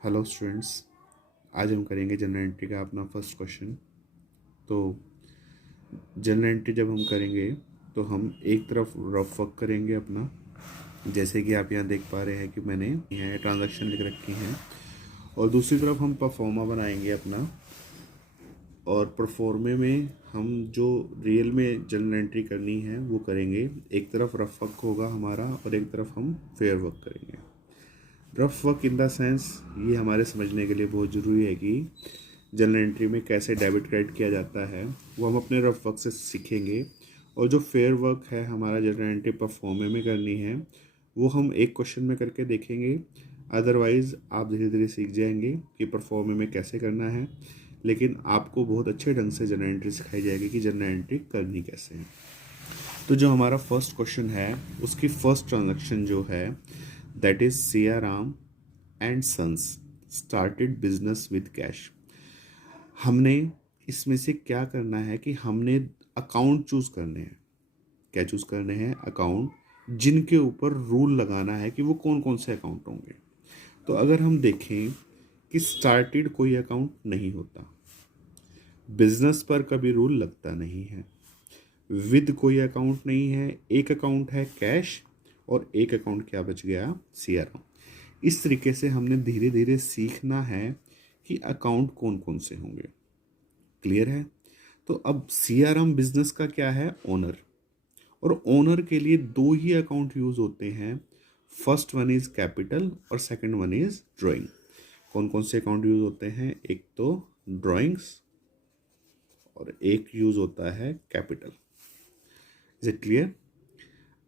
Hello students, आज हम करेंगे जनरल एंट्री का अपना फर्स्ट क्वेश्चन। तो जनरल एंट्री जब हम करेंगे तो हम एक तरफ रफ वर्क करेंगे अपना, जैसे कि आप यहाँ देख पा रहे हैं कि मैंने यहाँ ट्रांजैक्शन लिख रखी हैं, और दूसरी तरफ हम परफॉर्मा बनाएंगे अपना। और परफॉर्मे में हम जो रियल में जनरल एंट्री करनी है वो करेंगे। एक तरफ रफ वर्क होगा हमारा और एक तरफ हम फेयर वर्क करेंगे। Rough work in the sense, ये हमारे समझने के लिए बहुत ज़रूरी है कि जनरल एंट्री में कैसे डेबिट क्रेडिट किया जाता है, वो हम अपने रफ वर्क से सीखेंगे। और जो फेयर वर्क है हमारा जनरल एंट्री परफॉर्मे में करनी है, वो हम एक क्वेश्चन में करके देखेंगे। अदरवाइज़ आप धीरे धीरे सीख जाएंगे कि परफॉर्मे में कैसे करना है, लेकिन आपको बहुत अच्छे ढंग से जनरल एंट्री सिखाई जाएगी कि जनरल एंट्री करनी कैसे है। तो जो हमारा फर्स्ट क्वेश्चन है उसकी फर्स्ट ट्रांजैक्शन जो है, that is Siyaram and sons started business with cash. हमने इसमें से क्या करना है कि हमने अकाउंट चूज करने हैं। क्या चूज करने हैं? अकाउंट जिनके ऊपर रूल लगाना है कि वो कौन कौन से अकाउंट होंगे। तो अगर हम देखें कि स्टार्टेड कोई अकाउंट नहीं होता, बिजनेस पर कभी रूल लगता नहीं है, विद कोई अकाउंट नहीं है, एक अकाउंट है कैश और एक अकाउंट क्या बच गया? सीआरएम। इस तरीके से हमने धीरे धीरे सीखना है कि अकाउंट कौन कौन से होंगे। क्लियर है? तो अब सीआरएम बिजनेस का क्या है? ओनर। और ओनर के लिए दो ही अकाउंट यूज होते हैं। फर्स्ट वन इज कैपिटल और सेकंड वन इज ड्राइंग। कौन कौन से अकाउंट यूज होते हैं? एक तो ड्राइंग्स और एक यूज होता है कैपिटल। Is it clear?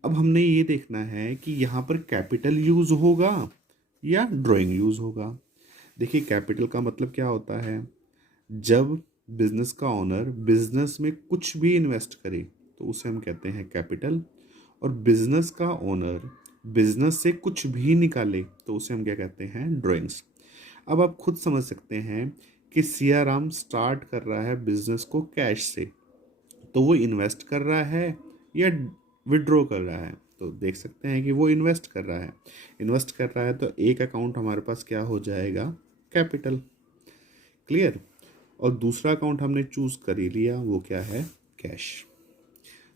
अब हमने ये देखना है कि यहाँ पर कैपिटल यूज होगा या ड्राइंग यूज होगा। देखिए, कैपिटल का मतलब क्या होता है? जब बिजनेस का ओनर बिजनेस में कुछ भी इन्वेस्ट करे तो उसे हम कहते हैं कैपिटल। और बिजनेस का ओनर बिजनेस से कुछ भी निकाले तो उसे हम क्या कहते हैं? ड्राइंग्स। अब आप खुद समझ सकते हैं कि सियाराम स्टार्ट कर रहा है बिजनेस को कैश से, तो वो इन्वेस्ट कर रहा है या विड्रॉ कर रहा है? तो देख सकते हैं कि वो इन्वेस्ट कर रहा है। इन्वेस्ट कर रहा है तो एक अकाउंट हमारे पास क्या हो जाएगा? कैपिटल। क्लियर? और दूसरा अकाउंट हमने चूज कर ही लिया, वो क्या है? कैश।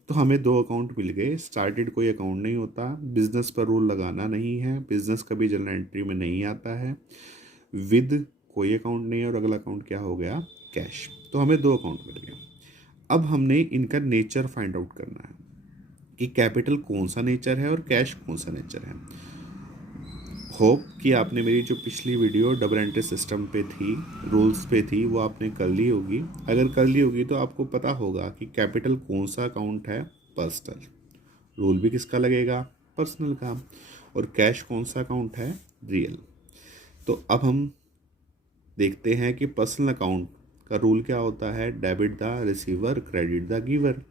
तो हमें दो अकाउंट मिल गए। स्टार्टेड कोई अकाउंट नहीं होता, बिजनेस पर रूल लगाना नहीं है, बिजनेस कभी जनरल एंट्री में नहीं आता है। विद कोई अकाउंट नहीं है और अगला अकाउंट क्या हो गया? कैश। तो हमें दो अकाउंट मिल गए। अब हमने इनका नेचर फाइंड आउट करना है कि कैपिटल कौन सा नेचर है और कैश कौन सा नेचर है। होप कि आपने मेरी जो पिछली वीडियो डबल एंट्री सिस्टम पे थी, रूल्स पे थी, वो आपने कर ली होगी। अगर कर ली होगी तो आपको पता होगा कि कैपिटल कौन सा अकाउंट है? पर्सनल। रूल भी किसका लगेगा? पर्सनल का। और कैश कौन सा अकाउंट है? रियल। तो अब हम देखते हैं कि पर्सनल अकाउंट का रूल क्या होता है? Debit the receiver, credit the giver.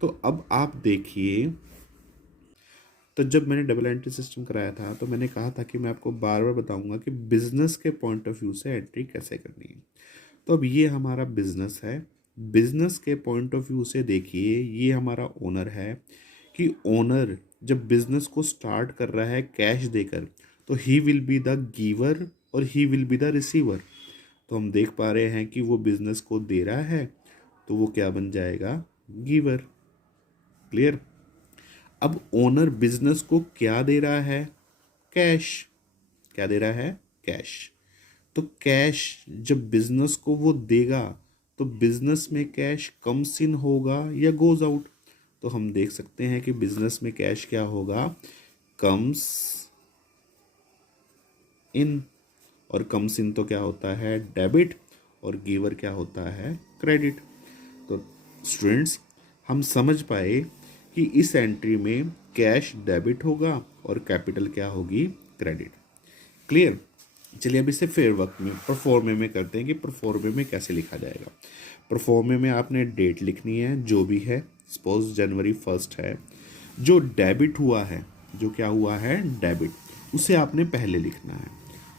तो अब आप देखिए, तो जब मैंने डबल एंट्री सिस्टम कराया था तो मैंने कहा था कि मैं आपको बार बार बताऊंगा कि बिजनेस के पॉइंट ऑफ व्यू से एंट्री कैसे करनी है। तो अब ये हमारा बिजनेस है। बिजनेस के पॉइंट ऑफ व्यू से देखिए, ये हमारा ओनर है कि ओनर जब बिजनेस को स्टार्ट कर रहा है कैश देकर, तो he will be the giver और he will be the receiver. तो हम देख पा रहे हैं कि वो बिजनेस को दे रहा है, तो वो क्या बन जाएगा? गिवर। क्लियर? अब ओनर बिजनेस को क्या दे रहा है? कैश। क्या दे रहा है? कैश। तो कैश जब बिजनेस को वो देगा तो बिजनेस में कैश कम्स इन होगा या गोज आउट? तो हम देख सकते हैं कि बिजनेस में कैश क्या होगा? Comes in. और कम्स इन तो क्या होता है? डेबिट। और गिवर क्या होता है? क्रेडिट। तो स्टूडेंट्स, हम समझ पाए कि इस एंट्री में कैश डेबिट होगा और कैपिटल क्या होगी? क्रेडिट। क्लियर? चलिए अब इसे फेयर वर्क में परफॉर्मे में करते हैं कि परफॉर्मे में कैसे लिखा जाएगा। परफॉर्मे में आपने डेट लिखनी है जो भी है। सपोज जनवरी 1 है। जो डेबिट हुआ है, जो क्या हुआ है? डेबिट, उसे आपने पहले लिखना है।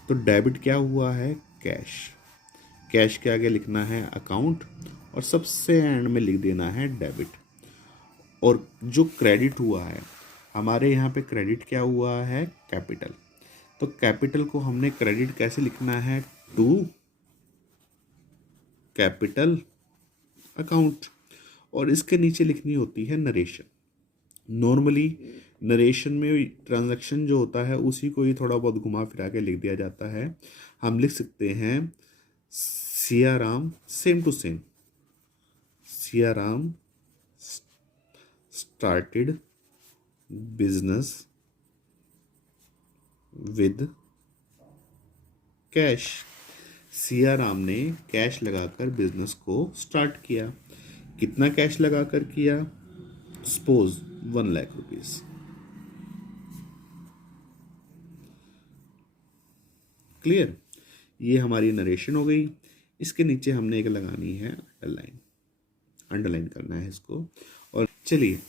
तो डेबिट क्या हुआ है? कैश। कैश के आगे लिखना है अकाउंट और सबसे एंड में लिख देना है डेबिट। और जो क्रेडिट हुआ है, हमारे यहाँ पे क्रेडिट क्या हुआ है? कैपिटल। तो कैपिटल को हमने क्रेडिट कैसे लिखना है, टू कैपिटल अकाउंट, और इसके नीचे लिखनी होती है नरेशन। नॉर्मली नरेशन में ट्रांजैक्शन जो होता है उसी को ही थोड़ा बहुत घुमा फिरा के लिख दिया जाता है। हम लिख सकते हैं Siyaram, same to same, Siyaram started business with cash. Siyaram ने कैश लगाकर बिजनेस को स्टार्ट किया। कितना कैश लगाकर किया, सपोज 1,00,000 रुपीज। क्लियर, ये हमारी नरेशन हो गई। इसके नीचे हमने एक लगानी है अंडरलाइन, अंडरलाइन करना है इसको। और चलिए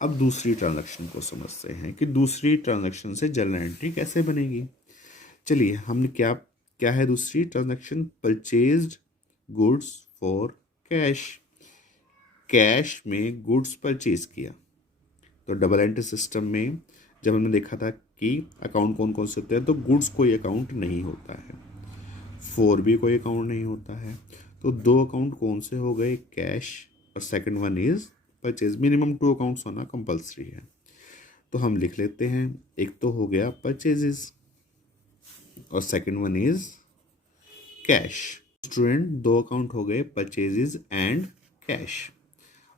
अब दूसरी ट्रांजैक्शन को समझते हैं कि दूसरी ट्रांजैक्शन से जर्नल एंट्री कैसे बनेगी। चलिए हमने क्या क्या है दूसरी transaction, purchased goods for cash. Cash में गुड्स परचेज किया। तो डबल एंट्री सिस्टम में जब हमने देखा था कि अकाउंट कौन कौन से होते हैं, तो गुड्स कोई अकाउंट नहीं होता है, फॉर भी कोई अकाउंट नहीं होता है। तो दो अकाउंट कौन से हो गए, कैश और second one is purchase. Minimum 2 accounts होना कंपलसरी है। तो हम लिख लेते हैं, एक तो हो गया परचेजेस और second one is cash. Student 2 account हो गए, परचेजेस एंड कैश।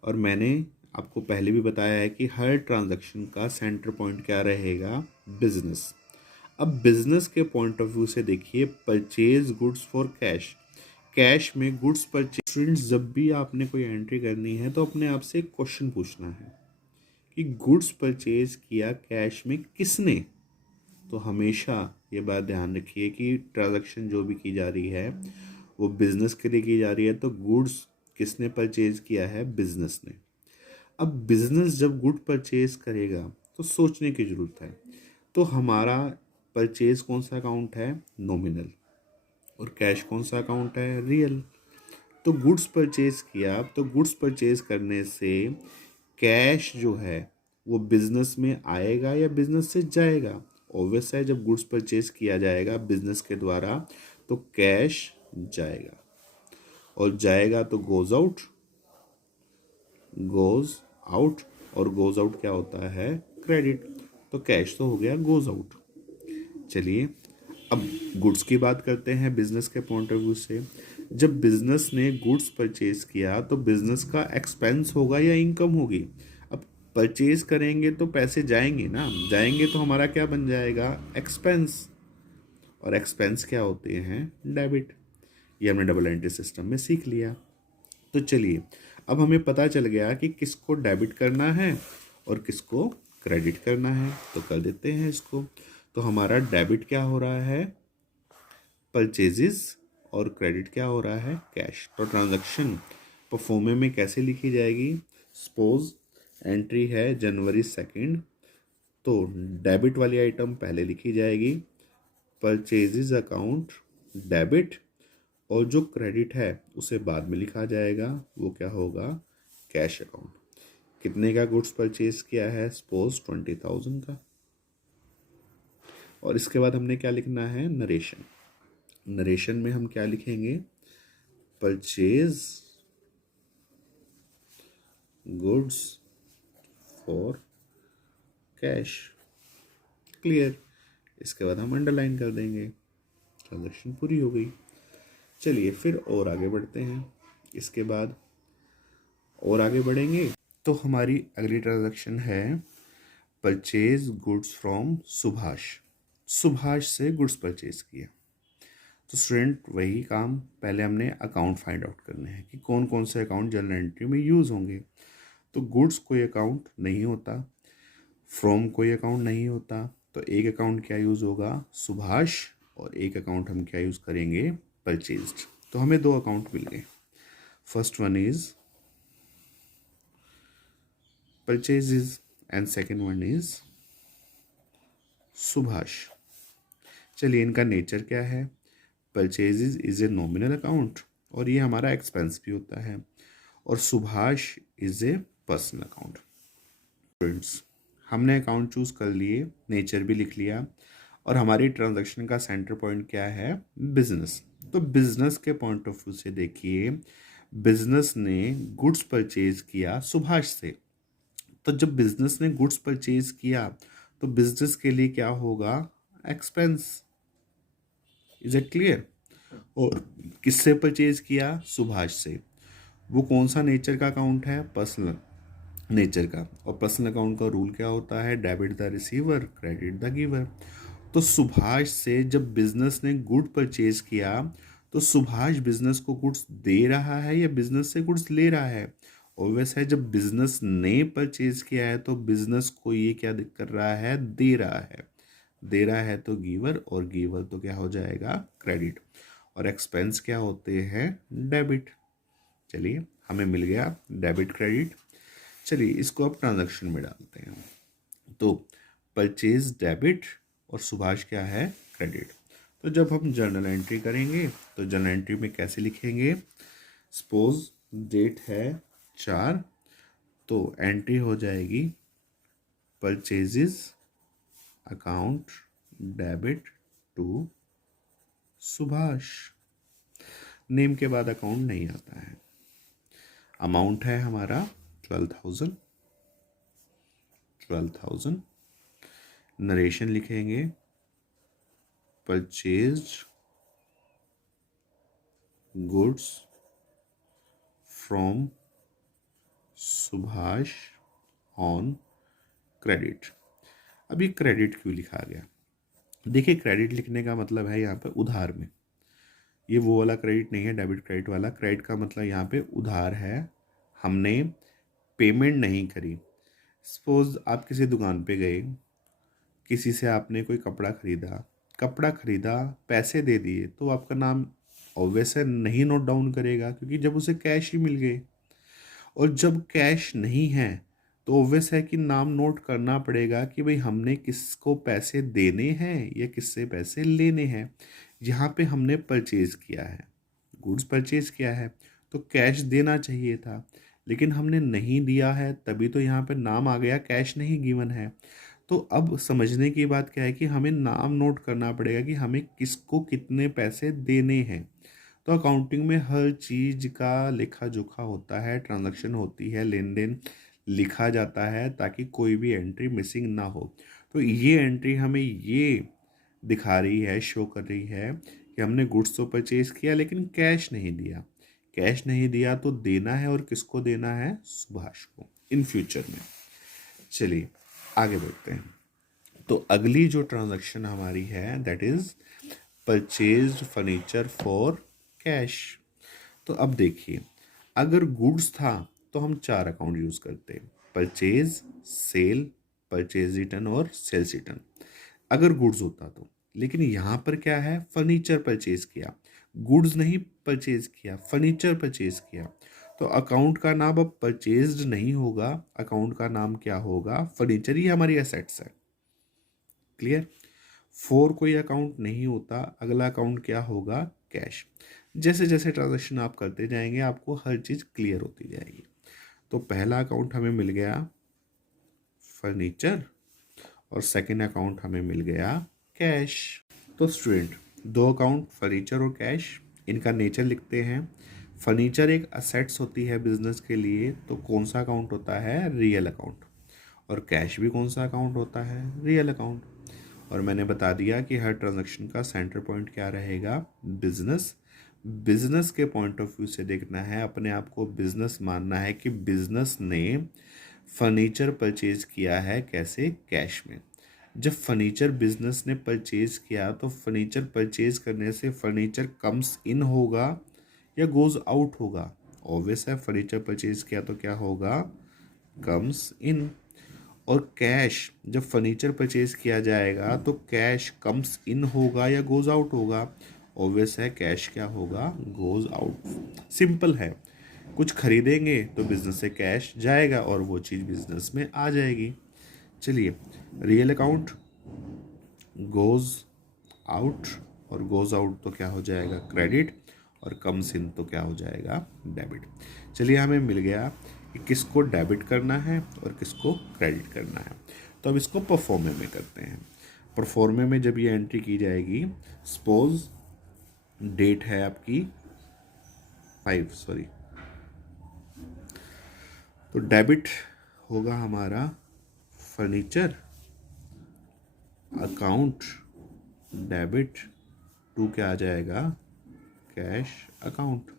और मैंने आपको पहले भी बताया है कि हर ट्रांजैक्शन का सेंटर पॉइंट क्या रहेगा, बिजनेस। अब बिजनेस के पॉइंट ऑफ व्यू से देखिए, purchase goods for cash, cash में गुड्स परचेज। स्टूडेंट्स जब भी आपने कोई एंट्री करनी है तो अपने आप से एक क्वेश्चन पूछना है कि गुड्स परचेज किया कैश में किसने। तो हमेशा ये बात ध्यान रखिए कि ट्रांजैक्शन जो भी की जा रही है वो बिजनेस के लिए की जा रही है, तो गुड्स किसने परचेज किया है, बिजनेस ने। अब बिजनेस जब गुड परचेज करेगा तो सोचने की ज़रूरत है। तो हमारा परचेज कौन सा अकाउंट है, नॉमिनल, और कैश कौन सा अकाउंट है, रियल। तो गुड्स परचेज किया, तो गुड्स परचेज करने से कैश जो है वो बिजनेस में आएगा या बिजनेस से जाएगा। ऑब्वियस है, जब गुड्स परचेज किया जाएगा बिजनेस के द्वारा तो कैश जाएगा, और जाएगा तो गोज आउट, गोज आउट, और गोज आउट क्या होता है, क्रेडिट। तो कैश तो हो गया गोज आउट। चलिए अब गुड्स की बात करते हैं बिजनेस के पॉइंट ऑफ व्यू से। जब बिजनेस ने गुड्स परचेज किया तो बिजनेस का एक्सपेंस होगा या इनकम होगी। अब परचेज करेंगे तो पैसे जाएंगे ना, जाएंगे तो हमारा क्या बन जाएगा, एक्सपेंस। और एक्सपेंस क्या होते हैं, डेबिट। ये हमने डबल एंट्री सिस्टम में सीख लिया। तो चलिए अब हमें पता चल गया कि किसको डेबिट करना है और किसको क्रेडिट करना है, तो कर देते हैं इसको। तो हमारा डेबिट क्या हो रहा है, परचेजेस, और क्रेडिट क्या हो रहा है, कैश। तो ट्रांजैक्शन परफॉर्मे में कैसे लिखी जाएगी, सपोज एंट्री है जनवरी 2, तो डेबिट वाली आइटम पहले लिखी जाएगी, परचेजेस अकाउंट डेबिट, और जो क्रेडिट है उसे बाद में लिखा जाएगा, वो क्या होगा, कैश अकाउंट। कितने का गुड्स परचेज किया है, सपोज 20,000 का। और इसके बाद हमने क्या लिखना है, नरेशन। नरेशन में हम क्या लिखेंगे, purchase goods for cash. Clear, इसके बाद हम अंडरलाइन कर देंगे, ट्रांजैक्शन पूरी हो गई। चलिए फिर और आगे बढ़ते हैं। इसके बाद और आगे बढ़ेंगे तो हमारी अगली ट्रांजैक्शन है purchase goods from Subhash. Subhash से गुड्स परचेज किया। तो स्टूडेंट वही काम, पहले हमने अकाउंट फाइंड आउट करने हैं कि कौन कौन से अकाउंट जर्नल एंट्री में यूज़ होंगे। तो गुड्स कोई अकाउंट नहीं होता, फ्रॉम कोई अकाउंट नहीं होता, तो एक अकाउंट क्या यूज़ होगा, सुभाष, और एक अकाउंट हम क्या यूज़ करेंगे, परचेज्ड। तो हमें 2 अकाउंट मिल गए। First one is purchases and second one is Subhash. चलिए इनका नेचर क्या है, purchases is a nominal account और ये हमारा एक्सपेंस भी होता है, और Subhash is a personal account. Friends हमने अकाउंट चूज कर लिए, नेचर भी लिख लिया, और हमारी ट्रांजैक्शन का सेंटर पॉइंट क्या है, बिजनेस। तो बिजनेस के पॉइंट ऑफ व्यू से देखिए, बिजनेस ने गुड्स परचेज किया सुभाष से। तो जब बिजनेस ने गुड्स परचेज किया तो बिजनेस के लिए क्या होगा, एक्सपेंस। Is it clear. और किससे परचेज किया, सुभाष से। वो कौन सा नेचर का अकाउंट है, पर्सनल नेचर का। और पर्सनल अकाउंट का रूल क्या होता है, debit the receiver credit the giver. तो सुभाष से जब बिजनेस ने गुड परचेज किया तो सुभाष बिजनेस को गुड्स दे रहा है या बिजनेस से गुड्स ले रहा है। ऑब्वियस है, जब बिजनेस ने परचेज किया है तो बिजनेस को ये क्या कर रहा है, दे रहा है। दे रहा है तो गिवर, और गिवर तो क्या हो जाएगा, क्रेडिट। और एक्सपेंस क्या होते हैं, डेबिट। चलिए हमें मिल गया डेबिट क्रेडिट। चलिए इसको अब ट्रांजैक्शन में डालते हैं। तो परचेज डेबिट और सुभाष क्या है, क्रेडिट। तो जब हम जर्नल एंट्री करेंगे तो जर्नल एंट्री में कैसे लिखेंगे, सपोज डेट है 4, तो एंट्री हो जाएगी purchases account debit to Subhash. Name के बाद अकाउंट नहीं आता है। अमाउंट है हमारा 12,000। नरेशन लिखेंगे purchased goods from Subhash on credit. अब ये क्रेडिट क्यों लिखा गया, देखिए क्रेडिट लिखने का मतलब है यहाँ पे उधार में। ये वो वाला क्रेडिट नहीं है, डेबिट क्रेडिट वाला। क्रेडिट का मतलब यहाँ पे उधार है, हमने पेमेंट नहीं करी। सपोज आप किसी दुकान पे गए, किसी से आपने कोई कपड़ा खरीदा, पैसे दे दिए, तो आपका नाम ऑब्वियस है नहीं नोट डाउन करेगा, क्योंकि जब उसे कैश ही मिल गए। और जब कैश नहीं है तो ऑब्वियस है कि नाम नोट करना पड़ेगा कि भाई हमने किसको पैसे देने हैं या किससे पैसे लेने हैं। यहाँ पे हमने परचेज किया है, गुड्स परचेज किया है, तो कैश देना चाहिए था, लेकिन हमने नहीं दिया है, तभी तो यहाँ पे नाम आ गया, कैश नहीं गिवन है। तो अब समझने की बात क्या है कि हमें नाम नोट करना पड़ेगा कि हमें किसको कितने पैसे देने हैं। तो अकाउंटिंग में हर चीज़ का लेखा जोखा होता है, ट्रांजैक्शन होती है, लेन देन लिखा जाता है, ताकि कोई भी एंट्री मिसिंग ना हो। तो ये एंट्री हमें ये दिखा रही है, शो कर रही है कि हमने गुड्स तो परचेज किया लेकिन कैश नहीं दिया। कैश नहीं दिया तो देना है, और किसको देना है, सुभाष को, इन फ्यूचर में। चलिए आगे बढ़ते हैं। तो अगली जो ट्रांजैक्शन हमारी है that is purchased furniture for cash. तो अब देखिए, अगर गुड्स था तो हम 4 अकाउंट यूज करते, परचेज, सेल, परचेज रिटर्न और सेल्स रिटर्न, अगर गुड्स होता तो। लेकिन यहाँ पर क्या है, फर्नीचर परचेज किया, गुड्स नहीं परचेज किया, फर्नीचर परचेज किया। तो अकाउंट का नाम अब परचेज्ड नहीं होगा, अकाउंट का नाम क्या होगा, फर्नीचर ही हमारी एसेट्स है। क्लियर। फॉर कोई अकाउंट नहीं होता, अगला अकाउंट क्या होगा, कैश। जैसे जैसे ट्रांजैक्शन आप करते जाएंगे आपको हर चीज़ क्लियर होती जाएगी। तो पहला अकाउंट हमें मिल गया फर्नीचर, और सेकंड अकाउंट हमें मिल गया कैश। तो स्टूडेंट, 2 अकाउंट फर्नीचर और कैश, इनका नेचर लिखते हैं। फर्नीचर एक असेट्स होती है बिजनेस के लिए, तो कौन सा अकाउंट होता है, रियल अकाउंट। और कैश भी कौन सा अकाउंट होता है, रियल अकाउंट। और मैंने बता दिया कि हर ट्रांजैक्शन का सेंटर पॉइंट क्या रहेगा, बिजनेस। बिजनेस के पॉइंट ऑफ व्यू से देखना है, अपने आप को बिजनेस मानना है कि बिजनेस ने फर्नीचर परचेज किया है, कैसे, कैश में। जब फर्नीचर बिजनेस ने परचेज किया तो फर्नीचर परचेज करने से फर्नीचर कम्स इन होगा या गोज आउट होगा। ऑब्वियस है, फर्नीचर परचेज किया तो क्या होगा, कम्स इन। और कैश, जब फर्नीचर परचेज किया जाएगा तो कैश कम्स इन होगा या गोज आउट होगा। ऑब्वियस है, कैश क्या होगा, गोज आउट। सिंपल है, कुछ खरीदेंगे तो बिजनेस से कैश जाएगा और वो चीज़ बिजनेस में आ जाएगी। चलिए, रियल अकाउंट गोज आउट, और गोज आउट तो क्या हो जाएगा, क्रेडिट, और कम्स इन तो क्या हो जाएगा, डेबिट। चलिए हमें मिल गया कि किसको डेबिट करना है और किसको क्रेडिट करना है। तो अब इसको परफॉर्मे में करते हैं। परफॉर्मे में जब ये एंट्री की जाएगी, सपोज डेट है आपकी 5, सॉरी, तो डेबिट होगा हमारा फर्नीचर अकाउंट, डेबिट टू क्या आ जाएगा, कैश अकाउंट।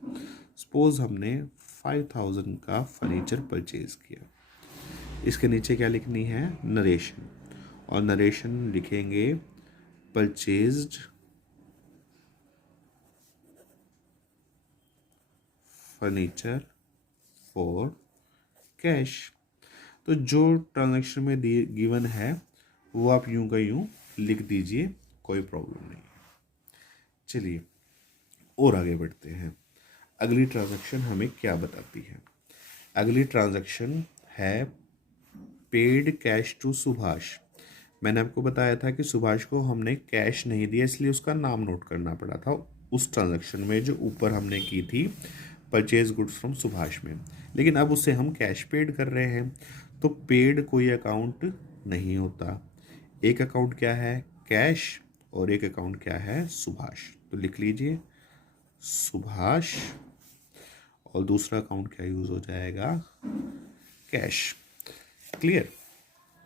सपोज हमने 5000 का फर्नीचर परचेज किया, इसके नीचे क्या लिखनी है, नरेशन, और नरेशन लिखेंगे परचेज्ड फर्नीचर फॉर कैश। तो जो ट्रांजैक्शन में गिवन है वो आप यूं का यूं लिख दीजिए, कोई प्रॉब्लम नहीं। चलिए और आगे बढ़ते हैं। अगली ट्रांजैक्शन हमें क्या बताती है? अगली ट्रांजैक्शन है पेड कैश टू सुभाष। मैंने आपको बताया था कि सुभाष को हमने कैश नहीं दिया, इसलिए उसका नाम नोट करना पड़ा था उस ट्रांजैक्शन में जो ऊपर हमने की थी, परचेज गुड्स फ्रॉम सुभाष में। लेकिन अब उसे हम कैश पेड कर रहे हैं, तो पेड कोई अकाउंट नहीं होता। एक अकाउंट क्या है, कैश, और एक अकाउंट क्या है, सुभाष। तो लिख लीजिए सुभाष, और दूसरा अकाउंट क्या यूज हो जाएगा, कैश। क्लियर?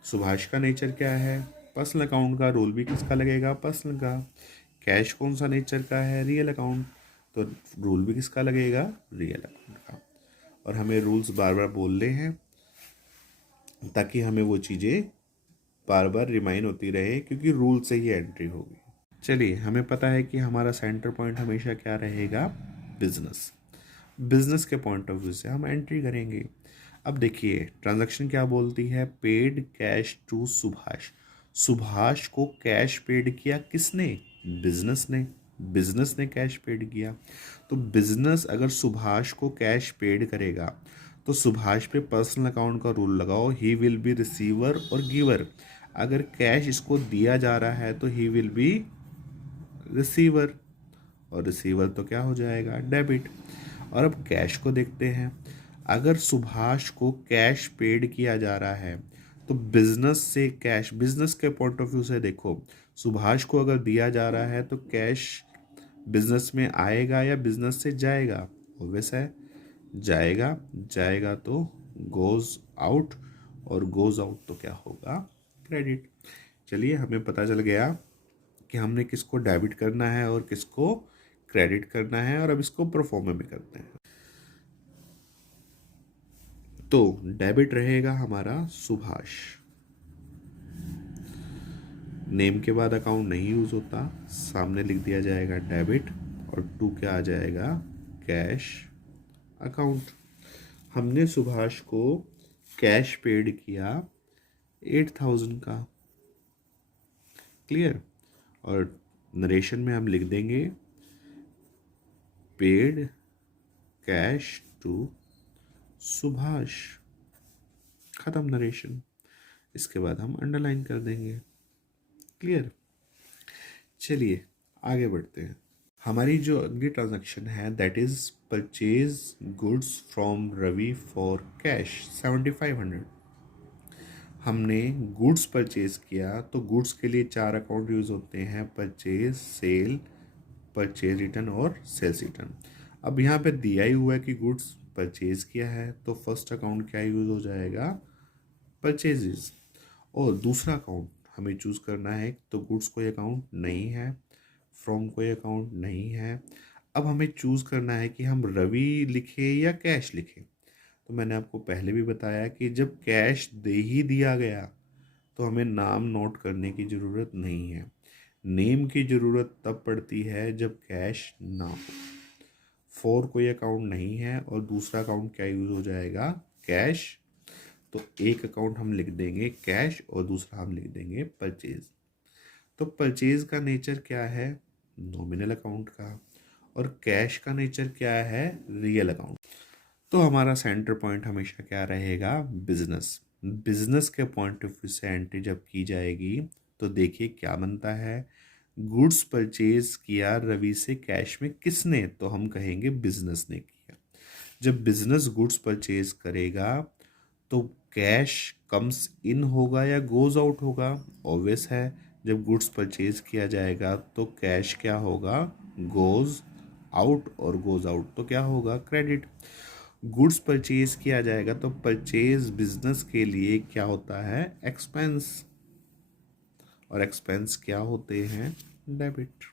सुभाष का नेचर क्या है, पर्सनल अकाउंट का रूल भी किसका लगेगा, पर्सनल का। कैश कौन सा नेचर का है, रियल अकाउंट, तो रूल भी किसका लगेगा, रियल अकाउंट का। और हमें रूल्स बार बार बोलने हैं ताकि हमें वो चीज़ें बार बार रिमाइंड होती रहे, क्योंकि रूल से ही एंट्री होगी। चलिए, हमें पता है कि हमारा सेंटर पॉइंट हमेशा क्या रहेगा, बिजनेस। बिजनेस के पॉइंट ऑफ व्यू से हम एंट्री करेंगे। अब देखिए ट्रांजैक्शन क्या बोलती है, paid cash to Subhash. Subhash को कैश पेड किया किसने, बिजनेस ने। बिजनेस ने कैश पेड किया, तो बिजनेस अगर सुभाष को कैश पेड करेगा तो सुभाष पे पर्सनल अकाउंट का रूल लगाओ, ही विल बी रिसीवर और गिवर। अगर कैश इसको दिया जा रहा है तो ही विल बी रिसीवर, और रिसीवर तो क्या हो जाएगा, डेबिट। और अब कैश को देखते हैं। अगर सुभाष को कैश पेड किया जा रहा है तो बिजनेस से कैश, बिजनेस के पॉइंट ऑफ व्यू से देखो, सुभाष को अगर दिया जा रहा है तो कैश बिजनेस में आएगा या बिजनेस से जाएगा, ऑब्वियस है जाएगा। जाएगा तो गोज आउट, और गोज आउट तो क्या होगा, क्रेडिट। चलिए, हमें पता चल गया कि हमने किसको डेबिट करना है और किसको क्रेडिट करना है, और अब इसको प्रोफॉर्मा में करते हैं। तो डेबिट रहेगा हमारा सुभाष, नेम के बाद अकाउंट नहीं यूज होता, सामने लिख दिया जाएगा डेबिट, और टू क्या आ जाएगा, कैश अकाउंट। हमने सुभाष को कैश पेड किया 8000 का, क्लियर। और नरेशन में हम लिख देंगे पेड कैश टू सुभाष, खत्म नरेशन। इसके बाद हम अंडरलाइन कर देंगे, क्लियर। चलिए आगे बढ़ते हैं। हमारी जो अगली ट्रांजैक्शन है that is purchase goods from Ravi for cash 7500। हमने गुड्स परचेज किया, तो गुड्स के लिए 4 अकाउंट यूज होते हैं, परचेज, सेल, परचेज रिटर्न और सेल्स रिटर्न। अब यहाँ पे दिया ही हुआ है कि गुड्स परचेज किया है, तो फर्स्ट अकाउंट क्या यूज हो जाएगा, परचेजेस। और दूसरा अकाउंट हमें चूज करना है, तो गुड्स कोई अकाउंट नहीं है, फ्रॉम कोई अकाउंट नहीं है। अब हमें चूज करना है कि हम रवि लिखे या कैश लिखें। तो मैंने आपको पहले भी बताया कि जब कैश दे ही दिया गया तो हमें नाम नोट करने की ज़रूरत नहीं है, नेम की ज़रूरत तब पड़ती है जब कैश ना हो। फॉर कोई अकाउंट नहीं है, और दूसरा अकाउंट क्या यूज़ हो जाएगा, कैश। तो एक अकाउंट हम लिख देंगे कैश, और दूसरा हम लिख देंगे परचेज। तो परचेज का नेचर क्या है, नॉमिनल अकाउंट का, और कैश का नेचर क्या है, रियल अकाउंट। तो हमारा सेंटर पॉइंट हमेशा क्या रहेगा, बिजनेस। बिजनेस के पॉइंट ऑफ व्यू से एंट्री जब की जाएगी तो देखिए क्या बनता है, गुड्स परचेज किया रवि से कैश में किसने, तो हम कहेंगे बिजनेस ने किया। जब बिजनेस गुड्स परचेज करेगा तो कैश कम्स इन होगा या गोज आउट होगा, ऑब्वियस है जब गुड्स परचेज किया जाएगा तो कैश क्या होगा, गोज आउट, और गोज आउट तो क्या होगा, क्रेडिट। गुड्स परचेज किया जाएगा तो परचेज बिजनेस के लिए क्या होता है, एक्सपेंस, और एक्सपेंस क्या होते हैं, डेबिट।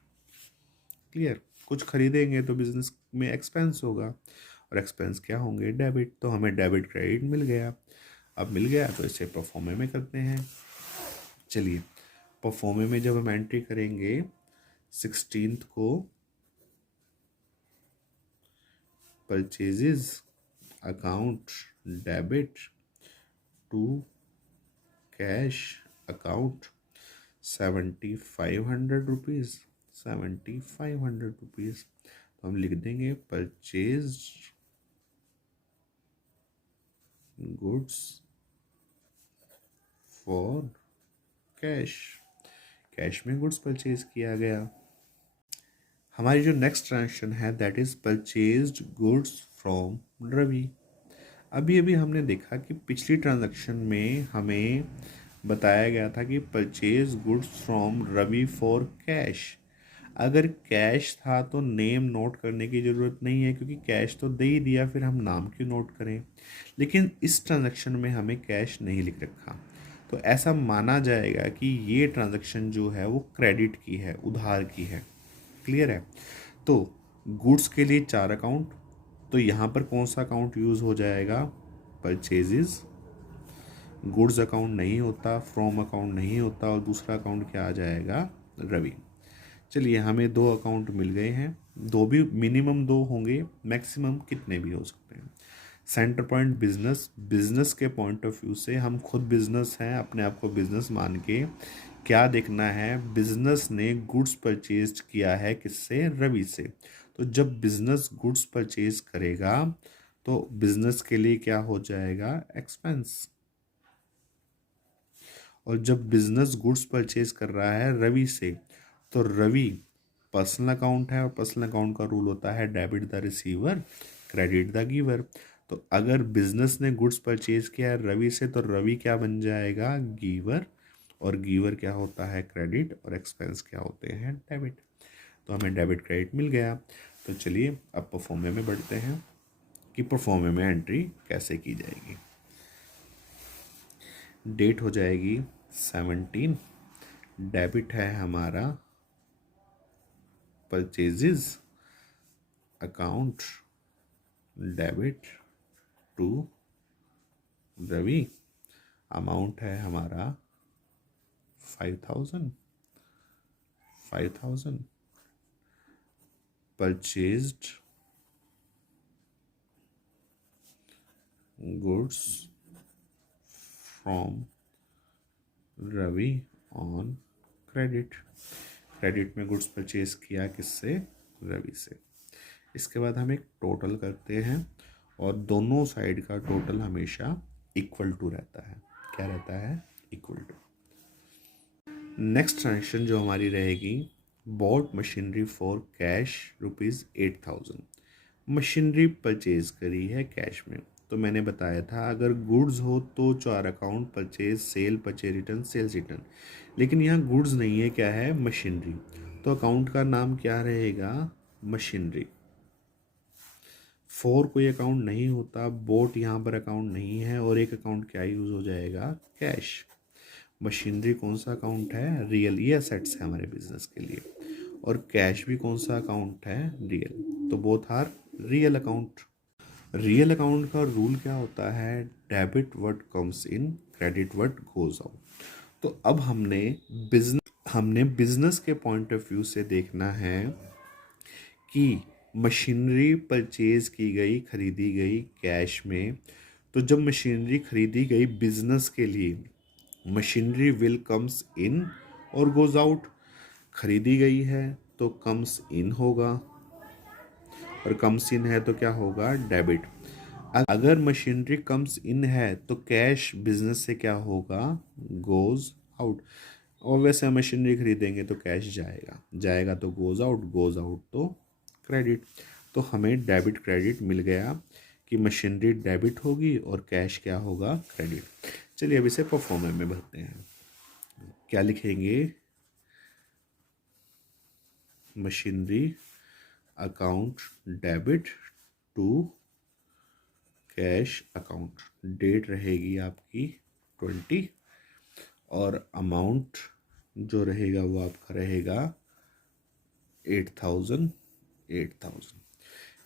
क्लियर। कुछ खरीदेंगे तो बिजनेस में एक्सपेंस होगा, और एक्सपेंस क्या होंगे, डेबिट। तो हमें डेबिट क्रेडिट मिल गया। अब मिल गया तो इसे परफॉर्मे में करते हैं। चलिए, परफॉर्मे में जब हम एंट्री करेंगे 16 को purchases account debit to cash account 7500 rupees, 7500 rupees. तो हम लिख देंगे purchase goods for cash, cash में गुड्स परचेज किया गया। हमारी जो नेक्स्ट ट्रांजेक्शन है that is purchased goods from Ravi. अभी अभी हमने देखा कि पिछली ट्रांजैक्शन में हमें बताया गया था कि purchase goods from Ravi for cash. अगर कैश था तो नेम नोट करने की ज़रूरत नहीं है, क्योंकि कैश तो दे ही दिया, फिर हम नाम क्यों नोट करें। लेकिन इस ट्रांजैक्शन में हमें कैश नहीं लिख रखा, तो ऐसा माना जाएगा कि ये ट्रांजैक्शन जो है वो क्रेडिट की है, उधार की है। क्लियर है। तो गुड्स के लिए 4 अकाउंट, तो यहाँ पर कौन सा अकाउंट यूज़ हो जाएगा, परचेजेस। गुड्स अकाउंट नहीं होता, फ्रॉम अकाउंट नहीं होता, और दूसरा अकाउंट क्या आ जाएगा, रवि। चलिए, हमें 2 अकाउंट मिल गए हैं। 2 भी, मिनिमम 2 होंगे, मैक्सिमम कितने भी हो सकते हैं। सेंटर पॉइंट बिजनेस, बिजनेस के पॉइंट ऑफ व्यू से हम खुद बिजनेस हैं, अपने आप को बिजनेस मान के क्या देखना है, बिजनेस ने गुड्स परचेज किया है किससे, रवि से। तो जब बिजनेस गुड्स परचेज करेगा तो बिजनेस के लिए क्या हो जाएगा, एक्सपेंस। और जब बिजनेस गुड्स परचेज कर रहा है रवि से, तो रवि पर्सनल अकाउंट है, और पर्सनल अकाउंट का रूल होता है debit the receiver, credit the giver. तो अगर बिजनेस ने गुड्स परचेज किया है रवि से, तो रवि क्या बन जाएगा, गिवर, और गिवर क्या होता है, क्रेडिट, और एक्सपेंस क्या होते हैं, डेबिट। तो हमें डेबिट क्रेडिट मिल गया। तो चलिए अब परफॉर्मे में बढ़ते हैं कि परफॉर्मे में एंट्री कैसे की जाएगी। डेट हो जाएगी 17, डेबिट है हमारा purchases account debit to Ravi, amount है हमारा 5000, purchased goods from Ravi on credit, credit में गुड्स परचेज किया किससे, रवि से। इसके बाद हम एक टोटल करते हैं, और दोनों साइड का टोटल हमेशा इक्वल टू रहता है। क्या रहता है, इक्वल टू। नेक्स्ट ट्रांजेक्शन जो हमारी रहेगी, bought machinery for cash ₹8000, machinery purchase करी है कैश में। तो मैंने बताया था अगर गुड्स हो तो 4 account, purchase, sale, purchase return, sales return. लेकिन यहाँ गुड्स नहीं है, क्या है, मशीनरी। तो अकाउंट का नाम क्या रहेगा, मशीनरी। फॉर कोई अकाउंट नहीं होता, बोट यहाँ पर अकाउंट नहीं है, और एक अकाउंट क्या यूज़ हो जाएगा, कैश। मशीनरी कौन सा अकाउंट है, रियल, ये असेट्स है हमारे बिजनेस के लिए। और कैश भी कौन सा अकाउंट है, रियल। तो both are real account. Real account का रूल क्या होता है, debit what comes in, credit what goes out. तो अब हमने बिजनेस के पॉइंट ऑफ व्यू से देखना है कि मशीनरी परचेज की गई, खरीदी गई कैश में। तो जब मशीनरी खरीदी गई बिजनेस के लिए, मशीनरी विल कम्स इन और गोज आउट। खरीदी गई है तो कम्स इन होगा, और कम्स इन है तो क्या होगा, डेबिट। अगर मशीनरी कम्स इन है तो कैश बिजनेस से क्या होगा, गोज आउट। और वैसे हम मशीनरी खरीदेंगे तो कैश जाएगा, जाएगा तो गोज आउट तो क्रेडिट। तो हमें डेबिट क्रेडिट मिल गया कि मशीनरी डेबिट होगी और कैश क्या होगा, क्रेडिट। चलिए अब इसे परफॉर्मे में भरते हैं। क्या लिखेंगे, machinery account debit to cash account. Date रहेगी आपकी 20 और अमाउंट जो रहेगा वो आपका रहेगा 8,000।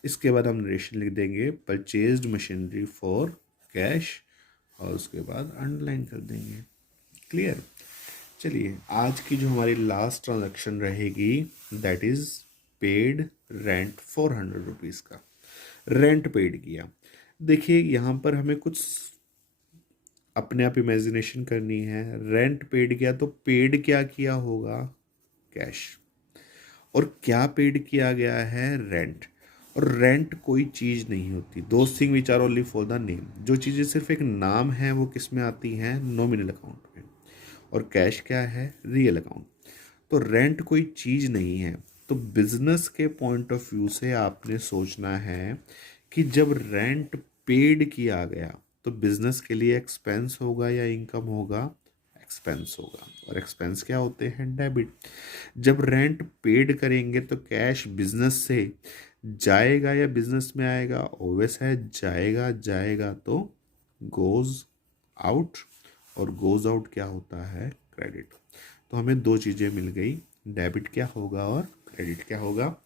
इसके बाद हम नरेशन लिख देंगे परचेज्ड मशीनरी फॉर कैश और उसके बाद अंडरलाइन कर देंगे। क्लियर। चलिए आज की जो हमारी लास्ट ट्रांजैक्शन रहेगी that is paid rent 400 rupees का रेंट पेड किया। देखिए यहाँ पर हमें कुछ अपने आप इमेजिनेशन करनी है। रेंट पेड किया तो पेड क्या किया होगा, कैश। और क्या पेड किया गया है, रेंट। और रेंट कोई चीज़ नहीं होती, those thing which are only for the name. जो चीज़ें सिर्फ एक नाम है वो किस में आती हैं, नॉमिनल अकाउंट में। और कैश क्या है, रियल अकाउंट। तो रेंट कोई चीज़ नहीं है। तो बिजनेस के पॉइंट ऑफ व्यू से आपने सोचना है कि जब रेंट पेड किया गया तो बिजनेस के लिए एक्सपेंस होगा या इनकम होगा, एक्सपेंस होगा। और एक्सपेंस क्या होते हैं, डेबिट। जब रेंट पेड करेंगे तो कैश बिजनेस से जाएगा या बिजनेस में आएगा, ऑब्वियस है जाएगा। जाएगा तो गोज आउट, और गोज आउट क्या होता है, क्रेडिट। तो हमें दो चीज़ें मिल गई, डेबिट क्या होगा और क्रेडिट क्या होगा।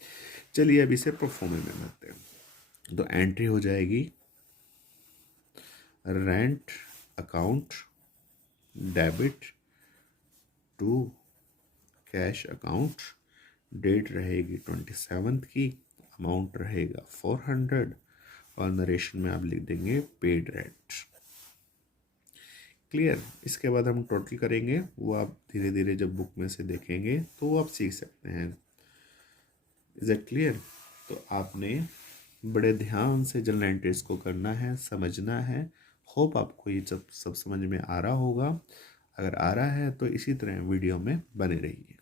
चलिए अब इसे परफॉर्मे में करते हैं। तो एंट्री हो जाएगी rent account debit to cash account. Date रहेगी 27 की, अमाउंट रहेगा 400 और नरेशन में आप लिख देंगे पेड रेंट। क्लियर। इसके बाद हम टोटल करेंगे, वो आप धीरे धीरे जब बुक में से देखेंगे तो वो आप सीख सकते हैं। Is it clear. तो आपने बड़े ध्यान से जर्नल एंट्रीज को करना है, समझना है। होप आपको ये सब समझ में आ रहा होगा। अगर आ रहा है तो इसी तरह वीडियो में बने रहिए।